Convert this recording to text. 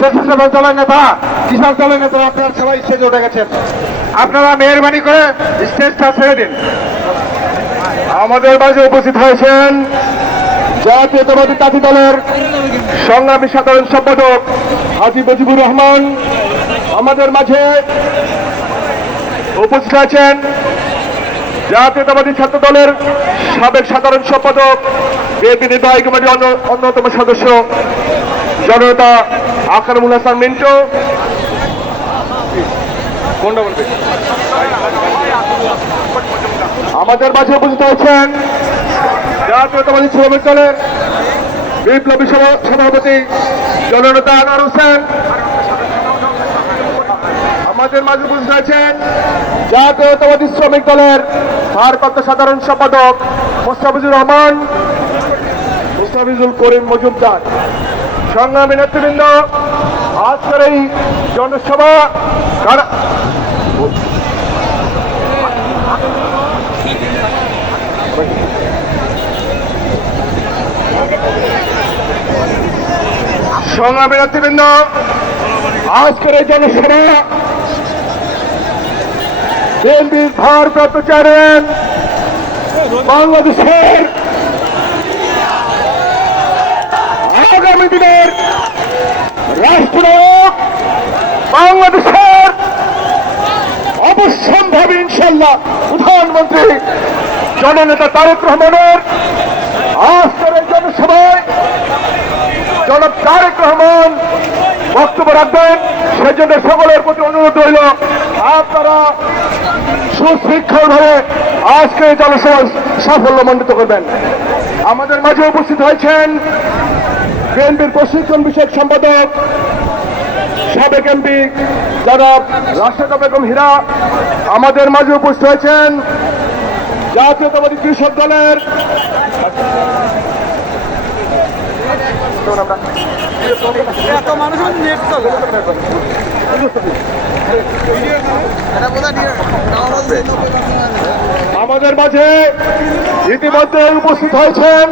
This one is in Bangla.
স্বেচ্ছাসেবক দলের নেতা, কৃষক দলের নেতা, আপনারা সবাই স্টেজে উঠে গেছেন। আপনারা মেহরবানি করে স্টেজটা ছেড়ে দিন। আমাদের মাঝে উপস্থিত হয়েছেন জাতীয়তাবাদী তাঁতি দলের সংগ্রামী সাধারণ সম্পাদক হাজী মুজিবুর রহমান। আমাদের মাঝে উপস্থিত আছেন জাতীয়তাবাদী ছাত্র দলের সাবেক সাধারণ সম্পাদক, বিএনপি নির্বাহী কমিটির অন্যতম সদস্য জননেতা আকরামুল হাসান মিন্টু। আমাদের মাঝে উপস্থিত হয়েছেন জাতীয়তাবাদী শ্রমিক দলের বিপ্লবী সভাপতি জননেতা আনোয়ার হোসেন। আমাদের মাঝে উপস্থিত আছেন জাতীয়তাবাদী শ্রমিক দলের ভারপ্রাপ্ত সাধারণ সম্পাদক মুস্তাফিজুর রহমান, মুস্তাফিজুল করিম মজুমদার। সংগ্রামী নেতৃবৃন্দ, আজকের এই জনসভা সংগ্রামী নেতৃবৃন্দ, আজকের এই জনসভা বিএনপির ভারপ্রাপ্ত চেয়ারম্যান, বাংলাদেশের আগামী দিনের রাষ্ট্রনায়ক, বাংলাদেশের অবশ্যম্ভাবী ইনশাল্লাহ প্রধানমন্ত্রী জননেতা তারেক রহমানের আজকের এই জনসভায় জনাব তারেক রহমান বক্তব্য রাখবেন। সেজন্য সকলের প্রতি অনুরোধ রইল আপনারা সুশৃঙ্খলভাবে আজকে জনসভা সাফল্যমণ্ডিত করবেন। আমাদের মাঝে উপস্থিত হয়েছেন বিএনপির প্রশিক্ষণ বিষয়ক সম্পাদক সাবেক এমপি জনাব রাশেদা বেগম হীরা। আমাদের মাঝে উপস্থিত হয়েছেন জাতীয়তাবাদী কৃষক দলের আমাদের মাঝে ইতিমধ্যে উপস্থিত হয়েছেন